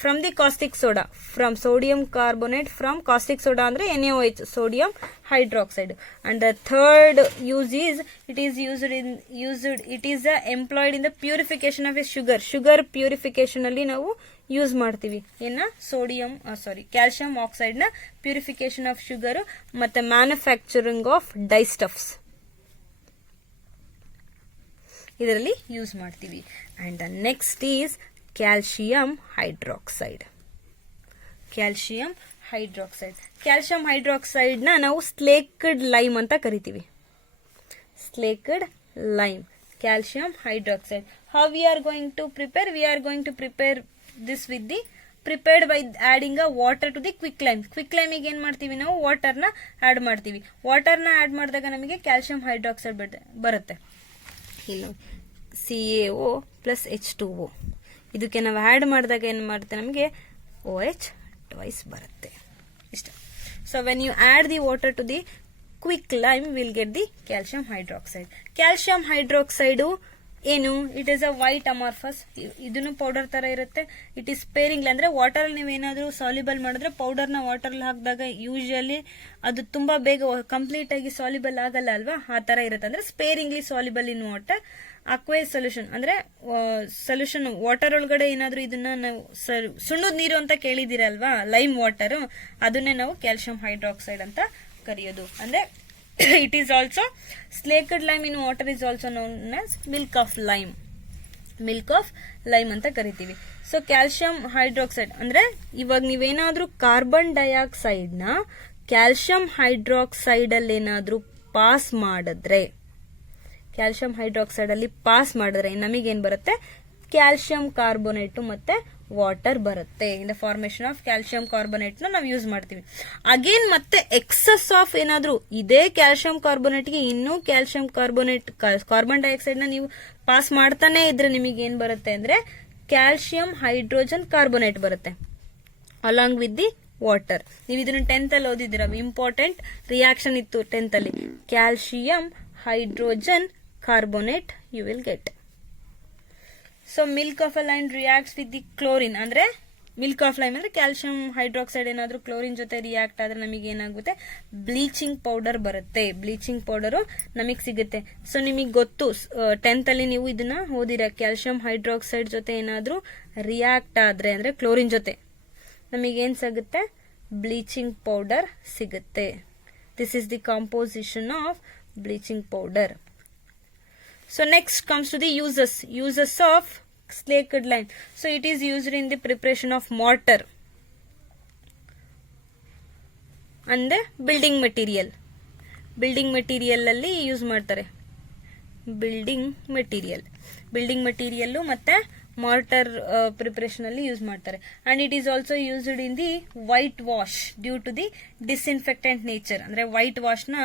from the caustic soda, from sodium carbonate from caustic soda ಅಂದ್ರೆ NaOH, sodium hydroxide. And the third use is it is employed in the purification of A sugar purification ಅಲ್ಲಿ ನಾವು use ಮಾಡ್ತೀವಿ. Calcium oxide ನ purification of sugar ಮತ್ತೆ manufacturing of ಡೈಸ್ಟಫ್ಸ್ ಇದರಲ್ಲಿ use ಮಾಡ್ತೀವಿ. And the next is calcium hydroxide. Calcium hydroxide ನ ನಾವು slaked lime ಅಂತ ಕರಿತೀವಿ. Slaked lime, calcium hydroxide. How we are going to prepare? We are going to prepare this with the prepared by adding a water to the quick lime. Quick ಲೈಮಿಗೆ ಏನ್ ಮಾಡ್ತೀವಿ ನಾವು, water ನ add ಮಾಡ್ತೀವಿ. Water ನ add ಮಾಡಿದಾಗ ನಮಗೆ calcium hydroxide ಬರುತ್ತೆ. ಇಲ್ಲಿ CaO ಪ್ಲಸ್ H2O ಇದಕ್ಕೆ ನಾವು ಆಡ್ ಮಾಡಿದಾಗ ಏನ್ ಮಾಡುತ್ತೆ, ನಮಗೆ OH ಟ್ವೈಸ್ ಬರುತ್ತೆ. ಇಷ್ಟ. So when you add the water to the quick lime will get the calcium hydroxide. Calcium hydroxide ಏನು, it is a white amorphous. ಇದನ್ನು ಪೌಡರ್ ತರ ಇರುತ್ತೆ. ಇಟ್ ಈಸ್ ಸ್ಪೇರಿಂಗ್ ಅಂದ್ರೆ ವಾಟರ್ ಅಲ್ಲಿ ನೀವೇನಾದ್ರೂ ಸಾಲ್ಯುಬಲ್ ಮಾಡಿದ್ರೆ ಪೌಡರ್ ನ ವಾಟರ್ ಹಾಕಿದಾಗ ಯೂಶಲಿ ಅದು ತುಂಬಾ ಬೇಗ ಕಂಪ್ಲೀಟ್ ಆಗಿ ಸಾಲ್ಯುಬಲ್ ಆಗಲ್ಲ ಅಲ್ವಾ, ಆ ತರ ಇರುತ್ತೆ. ಅಂದ್ರೆ sparingly soluble in water. Aqueous solution ಅಂದ್ರೆ ಸೊಲ್ಯೂಷನ್ ವಾಟರ್ ಒಳಗಡೆ ಏನಾದ್ರೂ ಇದನ್ನ ನಾವು ಸುಣ್ಣದ ನೀರು ಅಂತ ಕೇಳಿದಿರಲ್ವಾ, ಲೈಮ್ ವಾಟರ್, ಅದನ್ನೇ ನಾವು ಕ್ಯಾಲ್ಸಿಯಂ ಹೈಡ್ರಾಕ್ಸೈಡ್ ಅಂತ ಕರೆಯೋದು. ಅಂದ್ರೆ it is also slaked lime in water is also known as milk of lime ಅಂತ ಕರಿತೀವಿ. ಸೊ ಕ್ಯಾಲ್ಸಿಯಂ ಹೈಡ್ರಾಕ್ಸೈಡ್ ಅಂದ್ರೆ ಇವಾಗ ನೀವೇನಾದ್ರೂ ಕಾರ್ಬನ್ ಡೈಆಕ್ಸೈಡ್ ನ ಕ್ಯಾಲ್ಸಿಯಂ ಹೈಡ್ರಾಕ್ಸೈಡ್ ಅಲ್ಲಿ ಏನಾದ್ರೂ ಪಾಸ್ ಮಾಡಿದ್ರೆ ನಮಗೇನ್ ಬರುತ್ತೆ, ಕ್ಯಾಲ್ಸಿಯಂ ಕಾರ್ಬೋನೇಟ್ ಮತ್ತೆ ವಾಟರ್ ಬರುತ್ತೆ. In the formation of calcium carbonate ನಾವು ಯೂಸ್ ಮಾಡ್ತೀವಿ. ಅಗೇನ್ ಮತ್ತೆ ಎಕ್ಸಸ್ ಆಫ್ ಏನಾದ್ರೂ ಇದೇ ಕ್ಯಾಲ್ಸಿಯಂ ಕಾರ್ಬೋನೇಟ್ ಗೆ ಇನ್ನೂ ಕ್ಯಾಲ್ಸಿಯಂ ಕಾರ್ಬೋನೇಟ್ ಕಾರ್ಬನ್ ಡೈಆಕ್ಸೈಡ್ ನ ನೀವು ಪಾಸ್ ಮಾಡ್ತಾನೆ ಇದ್ರೆ ನಿಮಗೆ ಏನ್ ಬರುತ್ತೆ ಅಂದ್ರೆ ಕ್ಯಾಲ್ಸಿಯಂ ಹೈಡ್ರೋಜನ್ ಕಾರ್ಬೋನೇಟ್ ಬರುತ್ತೆ ಅಲಾಂಗ್ ವಿತ್ ದಿ ವಾಟರ್. ನೀವು ಇದನ್ನ 10th ಅಲ್ಲಿ ಓದಿದಿರ, ಇಂಪಾರ್ಟೆಂಟ್ ರಿಯಾಕ್ಷನ್ ಇತ್ತು 10th ಅಲ್ಲಿ. Calcium hydrogen carbonate you will get. So milk of a lime reacts with the chlorine. ಅಂದ್ರೆ ಮಿಲ್ಕ್ ಆಫ್ ಲೈಮ್ ಅಂದ್ರೆ ಕ್ಯಾಲ್ಸಿಯಂ ಹೈಡ್ರಾಕ್ಸೈಡ್ ಏನಾದ್ರೂ chlorine ಜೊತೆ ರಿಯಾಕ್ಟ್ ಆದ್ರೆ ನಮಗೆ ಏನಾಗುತ್ತೆ, ಬ್ಲೀಚಿಂಗ್ ಪೌಡರ್ ಬರುತ್ತೆ. ಬ್ಲೀಚಿಂಗ್ ಪೌಡರ್ ನಮಗ್ ಸಿಗುತ್ತೆ. ಸೊ ನಿಮಗೆ ಗೊತ್ತು 10th ಅಲ್ಲಿ ನೀವು ಇದನ್ನ ಓದಿರ, ಕ್ಯಾಲ್ಸಿಯಂ ಹೈಡ್ರಾಕ್ಸೈಡ್ ಜೊತೆ ಏನಾದ್ರೂ ರಿಯಾಕ್ಟ್ ಆದ್ರೆ ಅಂದ್ರೆ ಕ್ಲೋರಿನ್ ಜೊತೆ ನಮಗೇನ್ ಸಿಗುತ್ತೆ, ಬ್ಲೀಚಿಂಗ್ ಪೌಡರ್ ಸಿಗುತ್ತೆ. This is the composition of bleaching powder. So next comes to the uses of slaked lime. So it is used in the preparation of mortar and the building material ಅಲ್ಲಿ use ಮಾಡ್ತಾರೆ. Building material ಮತ್ತೆ mortar preparation ಅಲ್ಲಿ use ಮಾಡ್ತಾರೆ. And it is also used in the whitewash due to the disinfectant nature. ಅಂದ್ರೆ whitewash ನ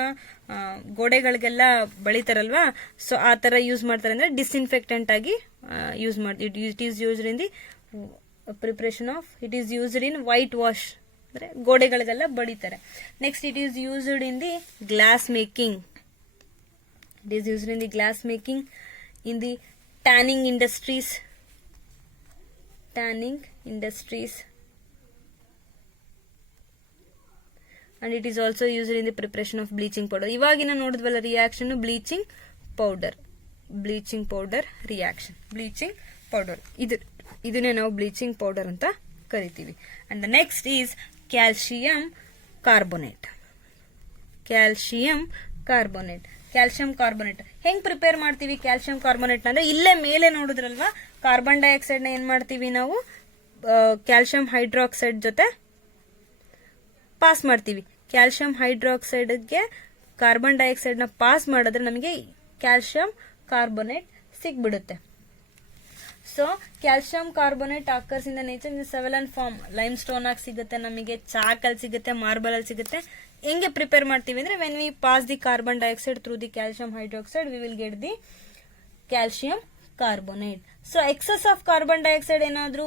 ಗೋಡೆಗಳಿಗೆಲ್ಲ ಬಳಿತಾರಲ್ವಾ, so ಆ ತರ ಯೂಸ್ ಮಾಡ್ತಾರೆ. ಅಂದ್ರೆ ಡಿಸ್ಇನ್ಫೆಕ್ಟೆಂಟ್ ಆಗಿ ಯೂಸ್ ಮಾಡ್ತೀವಿ. It is used in the preparation of, it is used in white wash ಅಂದ್ರೆ ಗೋಡೆಗಳಿಗೆಲ್ಲ ಬಳಿತಾರೆ. Next it is used in the glass making. It is used in the glass making, in the tanning industries, and it is also used in the preparation of bleaching powder. ಇವವಾಗಿನ ನೋಡಿದ್ವಲ್ಲ reaction bleaching powder reaction, bleaching powder ಇದನ್ನೇ ನಾವು bleaching powder ಅಂತ ಕರಿತೀವಿ. And the next is calcium carbonate. Calcium carbonate ಹೆಂಗ್ prepare ಮಾಡ್ತೀವಿ calcium carbonate ಅಂದ್ರೆ ಇಲ್ಲೇ ಮೇಲೆ ನೋಡಿದ್ರಲ್ವಾ, ಕಾರ್ಬನ್ ಡೈಆಕ್ಸೈಡ್ ನ ಏನ್ ಮಾಡ್ತೀವಿ ನಾವು ಕ್ಯಾಲ್ಸಿಯಂ ಹೈಡ್ರಾಕ್ಸೈಡ್ ಜೊತೆ ಪಾಸ್ ಮಾಡ್ತೀವಿ. ಕ್ಯಾಲ್ಸಿಯಂ ಹೈಡ್ರಾಕ್ಸೈಡ್ಗೆ ಕಾರ್ಬನ್ ಡೈಆಕ್ಸೈಡ್ ನ ಪಾಸ್ ಮಾಡಿದ್ರೆ ನಮಗೆ ಕ್ಯಾಲ್ಸಿಯಂ ಕಾರ್ಬೋನೇಟ್ ಸಿಗ್ಬಿಡುತ್ತೆ. So calcium carbonate occurs in the nature in several form. Limestone ಆಗಿ ಸಿಗುತ್ತೆ ನಮಗೆ, ಚಾಕ್ ಅಲ್ಲಿ ಸಿಗುತ್ತೆ, ಮಾರ್ಬಲ್ ಅಲ್ಲಿ ಸಿಗುತ್ತೆ. ಹೆಂಗೆ ಪ್ರಿಪೇರ್ ಮಾಡ್ತೀವಿ ಅಂದ್ರೆ when we pass the carbon dioxide through the calcium hydroxide we will get the calcium carbonate. So excess of carbon dioxide ಏನಾದ್ರೂ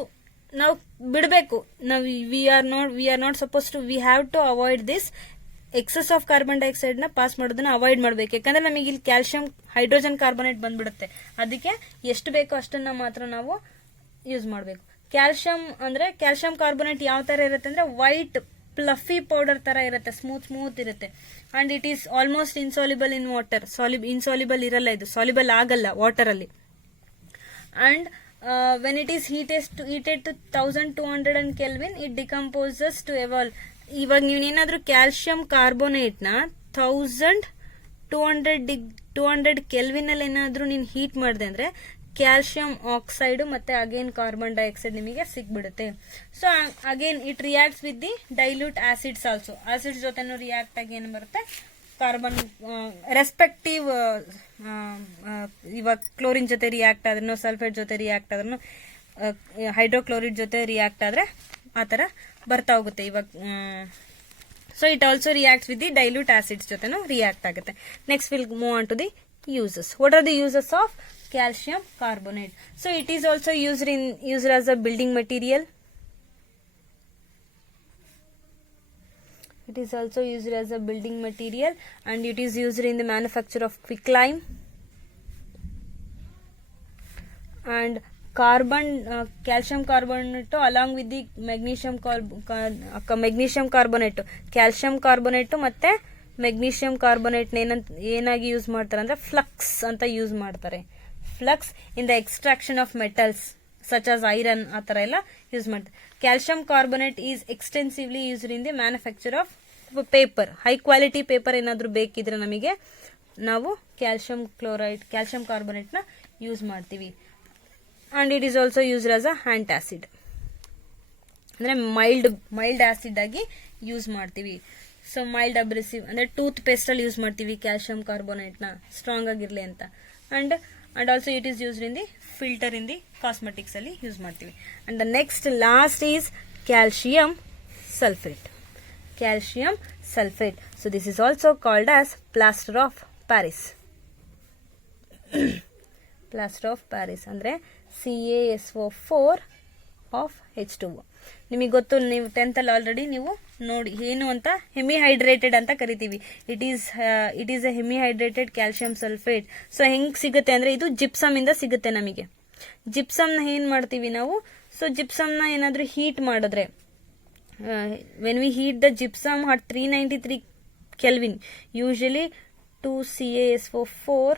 ನಾವು ಬಿಡಬೇಕು, ನಾವು we are not suppose to, we have to avoid this. Excess of carbon dioxide ನ pass ಮಾಡೋದನ್ನ avoid ಮಾಡ್ಬೇಕು. ಯಾಕಂದ್ರೆ ನಮಗೆ ಇಲ್ಲಿ ಕ್ಯಾಲ್ಸಿಯಂ ಹೈಡ್ರೋಜನ್ ಕಾರ್ಬೋನೇಟ್ ಬಂದ್ಬಿಡುತ್ತೆ. ಅದಕ್ಕೆ ಎಷ್ಟು ಬೇಕೋ ಅಷ್ಟನ್ನ ಮಾತ್ರ ನಾವು ಯೂಸ್ ಮಾಡಬೇಕು. ಕ್ಯಾಲ್ಸಿಯಂ ಅಂದ್ರೆ ಕ್ಯಾಲ್ಸಿಯಂ ಕಾರ್ಬೋನೇಟ್ ಯಾವ ತರ ಇರುತ್ತೆ ಅಂದ್ರೆ ವೈಟ್ ಫ್ಲಫಿ ಪೌಡರ್ ತರ ಇರುತ್ತೆ, ಸ್ಮೂತ್ ಇರುತ್ತೆ. And it is almost insoluble in water. Insoluble ಇರಲ್ಲ, ಇದು ಸಾಲ್ಯುಬಲ್ ಆಗಲ್ಲ ವಾಟರ್ ಅಲ್ಲಿ. And when it is heated to 1200 Kelvin it decomposes to evolve. ಇವಾಗ ನೀವೇನಾದ್ರೂ ಕ್ಯಾಲ್ಸಿಯಂ ಕಾರ್ಬೋನೇಟ್ ನ 1200 ಕೆಲ್ವಿನ್ ಅಲ್ಲಿ ಏನಾದ್ರೂ ನೀನ್ ಹೀಟ್ ಮಾಡಿದೆ ಅಂದ್ರೆ ಕ್ಯಾಲ್ಸಿಯಂ ಆಕ್ಸೈಡ್ ಮತ್ತೆ ಅಗೇನ್ ಕಾರ್ಬನ್ ಡೈಆಕ್ಸೈಡ್ ನಿಮಗೆ ಸಿಕ್ಬಿಡುತ್ತೆ. So again it reacts with the dilute acids also. Acids ಜೊತೆನೂ ರಿಯಾಕ್ಟ್ ಆಗಿ ಏನ್ ಬರುತ್ತೆ, ಕಾರ್ಬನ್ ರೆಸ್ಪೆಕ್ಟಿವ್ ಇವಾಗ ಕ್ಲೋರಿನ್ ಜೊತೆ ರಿಯಾಕ್ಟ್ ಆದ್ರೂ, ಸಲ್ಫೇಟ್ ಜೊತೆ ರಿಯಾಕ್ಟ್ ಆದ್ರೂ, ಹೈಡ್ರೋಕ್ಲೋರಿಡ್ ಜೊತೆ ರಿಯಾಕ್ಟ್ ಆದ್ರೆ ಆತರ ಬರ್ತಾ ಹೋಗುತ್ತೆ. ಇವಾಗ so it also reacts with the dilute acids ಜೊತೆನೂ ರಿಯಾಕ್ಟ್ ಆಗುತ್ತೆ. Next will move on to the uses. What are the uses of calcium carbonate? So it is also used as a building material. It is also used as a building material, and it is used in the manufacture of quicklime. And calcium carbonate along with the magnesium carbonate, calcium carbonate ಮತ್ತೆ magnesium carbonate ಏನಾಗಿ use ಮಾಡ್ತಾರೆ ಅಂದ್ರೆ flux ಅಂತ use ಮಾಡ್ತಾರೆ. Flux in the extraction of metals such as iron ಆ ತರ ಎಲ್ಲ use ಮಾಡ್ತಾರೆ. Calcium carbonate is extensively used in the manufacture of paper. High quality paper ಏನಾದ್ರೂ ಬೇಕಿದ್ರೆ ನಮಗೆ ನಾವು ಕ್ಯಾಲ್ಸಿಯಂ ಕಾರ್ಬೋನೇಟ್ ನ ಯೂಸ್ ಮಾಡ್ತೀವಿ. And it is also used as a antacid, ಅಂದ್ರೆ ಮೈಲ್ಡ್ ಆಸಿಡ್ ಆಗಿ ಯೂಸ್ ಮಾಡ್ತೀವಿ. ಸೊ ಮೈಲ್ಡ್ ಅಬ್ರೆಸಿವ್ ಅಂದ್ರೆ ಟೂತ್ ಪೇಸ್ಟ್ ಅಲ್ಲಿ ಯೂಸ್ ಮಾಡ್ತೀವಿ ಕ್ಯಾಲ್ಸಿಯಂ ಕಾರ್ಬೋನೇಟ್ ನ, ಸ್ಟ್ರಾಂಗ್ ಆಗಿರ್ಲಿ ಅಂತ. And also it is used in the filter in the cosmetics ಅಲ್ಲಿ ಯೂಸ್ ಮಾಡ್ತೀವಿ. And the next last is calcium sulphate. So this is also called as plaster of Paris. ಅಂದ್ರೆ CaSO4 of H2O. ನಿಮಗೆ ಗೊತ್ತು, ನೀವು 10th ಅಲ್ಲಿ already ನೀವು ನೋಡಿ ಏನು ಅಂತ ಹೆಮಿಹೈಡ್ರೇಟೆಡ್ ಅಂತ ಕರಿತೀವಿ. It is a hemihydrated calcium sulphate. So ಹೆಂಗ್ ಸಿಗುತ್ತೆ ಅಂದ್ರೆ ಇದು ಜಿಪ್ಸಮ್ ಇಂದ ಸಿಗುತ್ತೆ ನಮಗೆ. ಜಿಪ್ಸಮ್ ನ ಏನ್ ಮಾಡ್ತೀವಿ ನಾವು, ಸೊ ಜಿಪ್ಸಮ್ ನ ಏನಾದ್ರೂ ಹೀಟ್ ಮಾಡಿದ್ರೆ, when we heat the gypsum at 393 Kelvin usually 2 CaSO4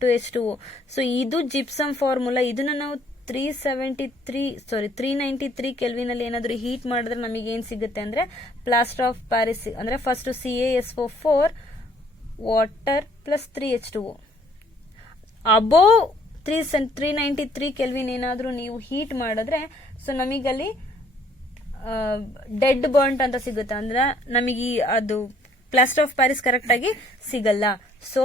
to H2O. So ಇದು ಜಿಪ್ಸಮ್ ಫಾರ್ಮುಲಾ. ಇದನ್ನ ನಾವು 393 ಕೆಲ್ವಿನ್ ಅಲ್ಲಿ ಏನಾದ್ರೂ ಹೀಟ್ ಮಾಡಿದ್ರೆ ನಮಗೆ ಏನ್ ಸಿಗುತ್ತೆ ಅಂದ್ರೆ ಪ್ಲಾಸ್ಟರ್ ಆಫ್ ಪ್ಯಾರಿಸ್. ಅಂದ್ರೆ first CaSO4 water plus 3H2O. Above 393 kelvin ಏನಾದ್ರೂ ನೀವು ಹೀಟ್ ಮಾಡಿದ್ರೆ ಸೊ ನಮಗಲ್ಲಿ ಡೆಡ್ ಬರ್ಂಟ್ ಅಂತ ಸಿಗುತ್ತೆ. ಅಂದ್ರೆ ನಮಗೆ ಅದು ಪ್ಲಾಸ್ಟರ್ ಆಫ್ ಪ್ಯಾರಿಸ್ ಕರೆಕ್ಟ್ ಆಗಿ ಸಿಗಲ್ಲ. So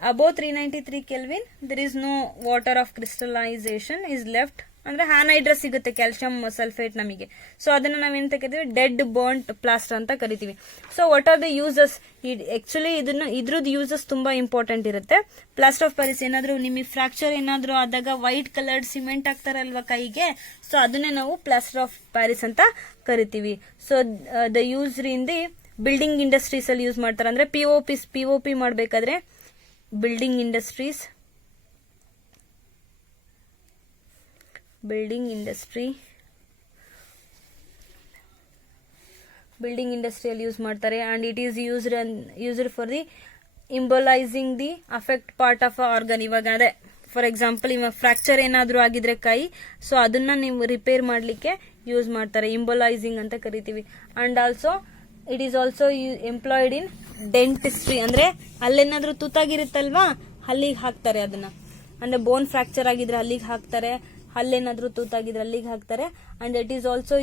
above 393 Kelvin there is no water of crystallization is left. ಅಂದ್ರೆ ಆನೈಡ್ರಸ್ ಸಿಗುತ್ತೆ ಕ್ಯಾಲ್ಸಿಯಂ ಸಲ್ಫೇಟ್ ನಮಗೆ. ಸೊ ಅದನ್ನ ನಾವೇನಂತ ಕರಿತೀವಿ, ಡೆಡ್ ಬಾಂಡ್ ಪ್ಲಾಸ್ಟರ್ ಅಂತ ಕರಿತೀವಿ. So what are the uses? Actually ಇದ್ರದ್ದು ಯೂಸಸ್ ತುಂಬಾ ಇಂಪಾರ್ಟೆಂಟ್ ಇರುತ್ತೆ. ಪ್ಲಾಸ್ಟರ್ ಆಫ್ ಪ್ಯಾರಿಸ್ ಏನಾದ್ರು ನಿಮಗೆ ಫ್ರಾಕ್ಚರ್ ಏನಾದ್ರು ಆದಾಗ ವೈಟ್ ಕಲರ್ಡ್ ಸಿಮೆಂಟ್ ಹಾಕ್ತಾರಲ್ವಾ ಕೈಗೆ, ಸೊ ಅದನ್ನೇ ನಾವು ಪ್ಲಾಸ್ಟರ್ ಆಫ್ ಪ್ಯಾರಿಸ್ ಅಂತ ಕರಿತೀವಿ. So the use in the building industries ಅಲ್ಲಿ ಯೂಸ್ ಮಾಡ್ತಾರೆ. ಅಂದ್ರೆ ಪಿಒಪಿ ಮಾಡಬೇಕಾದ್ರೆ ಬಿಲ್ಡಿಂಗ್ ಇಂಡಸ್ಟ್ರಿ ಇಂಡಸ್ಟ್ರಿಯಲ್ಲಿ ಯೂಸ್ ಮಾಡ್ತಾರೆ. And it is used for the immobilising the affect part of organ. ಇವಾಗ ಅದೇ ಫಾರ್ ಎಕ್ಸಾಂಪಲ್ ಇವಾಗ ಫ್ರಾಕ್ಚರ್ ಏನಾದ್ರೂ ಆಗಿದ್ರೆ ಕೈ, ಸೊ ಅದನ್ನ ನೀವು ರಿಪೇರ್ ಮಾಡ್ಲಿಕ್ಕೆ ಯೂಸ್ ಮಾಡ್ತಾರೆ, ಇಂಬೋಲೈಸಿಂಗ್ ಅಂತ ಕರಿತೀವಿ. And also it is also employed in dentistry. ಅಂದ್ರೆ ಅಲ್ಲೇನಾದ್ರೂ ತೂತಾಗಿರುತ್ತಲ್ವಾ, ಅಲ್ಲಿಗೆ ಹಾಕ್ತಾರೆ ಅದನ್ನ. ಅಂದ್ರೆ ಬೋನ್ ಫ್ರಾಕ್ಚರ್ ಆಗಿದ್ರೆ ಅಲ್ಲಿಗೆ ಹಾಕ್ತಾರೆ, ಅಲ್ಲೇನಾದ್ರೂ ತೂತಾಗಿದ್ರೆ ಅಲ್ಲಿಗೆ ಹಾಕ್ತಾರೆ. And it is also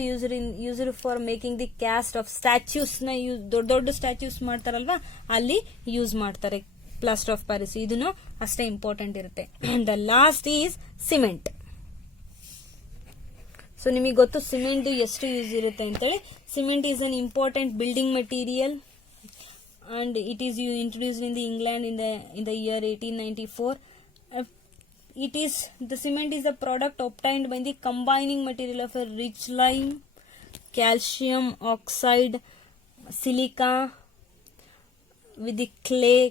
used for making the caste of statues ನ ದೊಡ್ಡ ದೊಡ್ಡ ಸ್ಟ್ಯಾಚ್ಯೂಸ್ ಮಾಡ್ತಾರಲ್ವಾ, ಅಲ್ಲಿ ಯೂಸ್ ಮಾಡ್ತಾರೆ ಪ್ಲಾಸ್ಟರ್ ಆಫ್ ಪ್ಯಾರಿಸ್. ಇದನ್ನು ಅಷ್ಟೇ ಇಂಪಾರ್ಟೆಂಟ್ ಇರುತ್ತೆ. The last is cement. So ನಿಮಗೆ ಗೊತ್ತು ಸಿಮೆಂಟ್ ಎಷ್ಟು ಯೂಸ್ ಇರುತ್ತೆ ಅಂತೇಳಿ. Cement is an important building material and it is introduced in the England in the year 1894. The cement is a product obtained by the combining material of a rich lime, calcium oxide, silica with the clay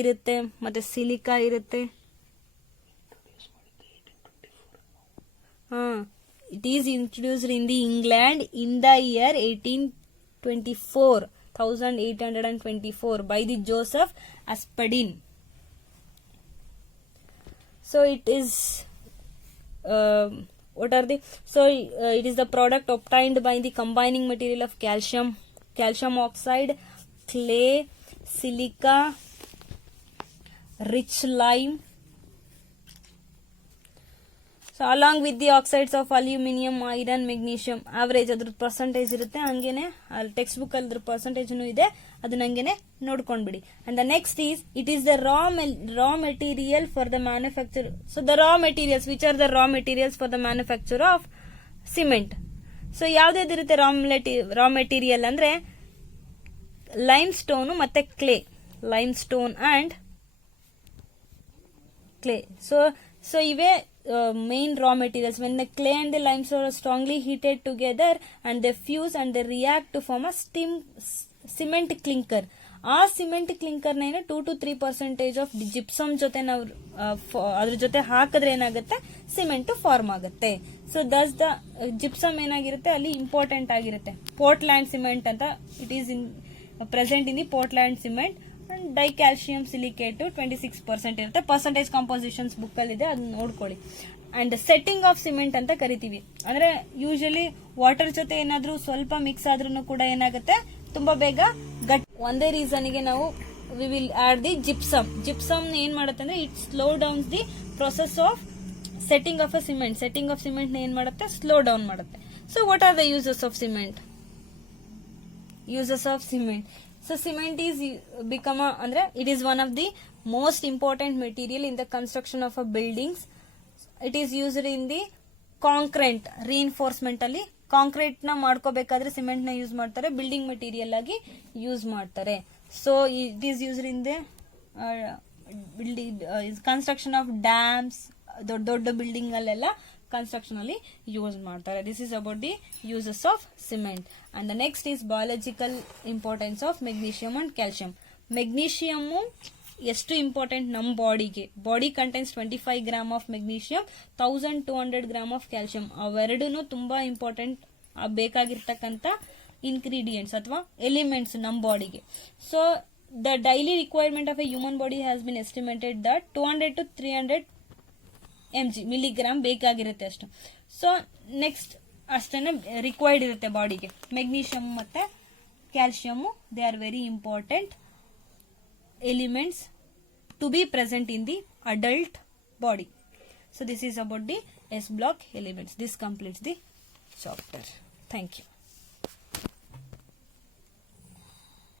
irutte ಮತ್ತೆ silica irutte. It is introduced in the England in the year 1824 by the Joseph Aspdin. So it is it is the product obtained by the combining material of calcium oxide, clay, silica, rich lime. So along with the oxides of aluminum, iron, magnesium, average ಅದ್ರ percentage ಇರುತ್ತೆ. ಹಂಗೇನೆ ಅಲ್ಲಿ text book ಅಲ್ಲಿ percentage ಇದೆ, ಅದನ್ನ ಹಂಗೇನೆ ನೋಡ್ಕೊಂಡ್ಬಿಡಿ. And the next is it is the raw material for the manufacture. So the raw materials, which are the raw materials for the manufacture of cement. So ಯಾವ್ದಿರುತ್ತೆ raw material ಅಂದ್ರೆ limestone ಮತ್ತೆ clay, limestone and clay. So ಇವೇ main raw materials. When the clay and the limestone are strongly heated together and they fuse and they react to form a cement clinker. ಆ cement clinker ನ 2 to 3% of gypsum ಜೊತೆ ನಾವು ಅದ್ರ ಜೊತೆ ಹಾಕಿದ್ರೆ ಏನಾಗುತ್ತೆ, cement form ಆಗುತ್ತೆ. So thus the gypsum ಏನಾಗಿರುತ್ತೆ ಅಲ್ಲಿ ಇಂಪಾರ್ಟೆಂಟ್ ಆಗಿರುತ್ತೆ. ಪೋರ್ಟ್ಲ್ಯಾಂಡ್ ಸಿಮೆಂಟ್ ಅಂತ it is present in the Portland cement. And dicalcium silicate 26% ಇರುತ್ತೆ. ಪರ್ಸೆಂಟೇಜ್ ಕಾಂಪೋಸಿಷನ್ಸ್ ಬುಕ್ ಅಲ್ಲಿ ಇದೆ, ಅದನ್ನ ನೋಡ್ಕೊಳ್ಳಿ. ಅಂಡ್ ಸೆಟ್ಟಿಂಗ್ ಆಫ್ ಸಿಮೆಂಟ್ ಅಂತ ಕರಿತೀವಿ. ಅಂದ್ರೆ ಯೂಶಲಿ ವಾಟರ್ ಜೊತೆ ಏನಾದ್ರೂ ಸ್ವಲ್ಪ ಮಿಕ್ಸ್ ಆದ್ರೂ ಕೂಡ ಏನಾಗುತ್ತೆ, ತುಂಬಾ ಬೇಗ ಒಂದೇ ರೀಸನ್ ಗೆ ನಾವು we will add the gypsum ಏನ್ ಮಾಡುತ್ತೆ ಅಂದ್ರೆ it slow downs the process of setting of a cement. Setting of cement ಏನ್ ಮಾಡುತ್ತೆ, ಸ್ಲೋ ಡೌನ್ ಮಾಡುತ್ತೆ. So what are the uses of cement? So cement is ಅಂದ್ರೆ it is one of the most important material in the construction of a buildings. It is used in the concrete reinforcement ಅಲ್ಲಿ. Concrete ನ ಮಾಡ್ಕೋಬೇಕಾದ್ರೆ cement ನ use ಮಾಡ್ತಾರೆ, building material ಆಗಿ use ಮಾಡ್ತಾರೆ. So it is used in the building construction of dams, ದೊಡ್ಡ building ಅಲ್ಲೆಲ್ಲ construction ಅಲ್ಲಿ use ಮಾಡ್ತಾರೆ. This is about the uses of cement. And the next is biological importance of magnesium and calcium. Magnesium ಎಷ್ಟು important ನಮ್ಮ ಬಾಡಿಗೆ. Body contains 25 gram of magnesium, 1200 gram of calcium. ಅವೆರಡೂ ತುಂಬಾ important ಬೇಕಾಗಿರ್ತಕ್ಕಂಥ ingredients ಅಥವಾ elements ನಮ್ಮ ಬಾಡಿಗೆ. So the daily requirement of A human body has been estimated that 200 to 300 mg ಬೇಕಾಗಿರುತ್ತೆ ಅಷ್ಟು. ಸೊ ನೆಕ್ಸ್ಟ್ ಅಷ್ಟನ್ನ ರಿಕ್ವೈರ್ಡ್ ಇರುತ್ತೆ ಬಾಡಿಗೆ. ಮೆಗ್ನೀಷಿಯಂ ಮತ್ತೆ calcium they are very important elements to be present in the adult body. So this is about the S block elements. This completes the chapter. Thank you.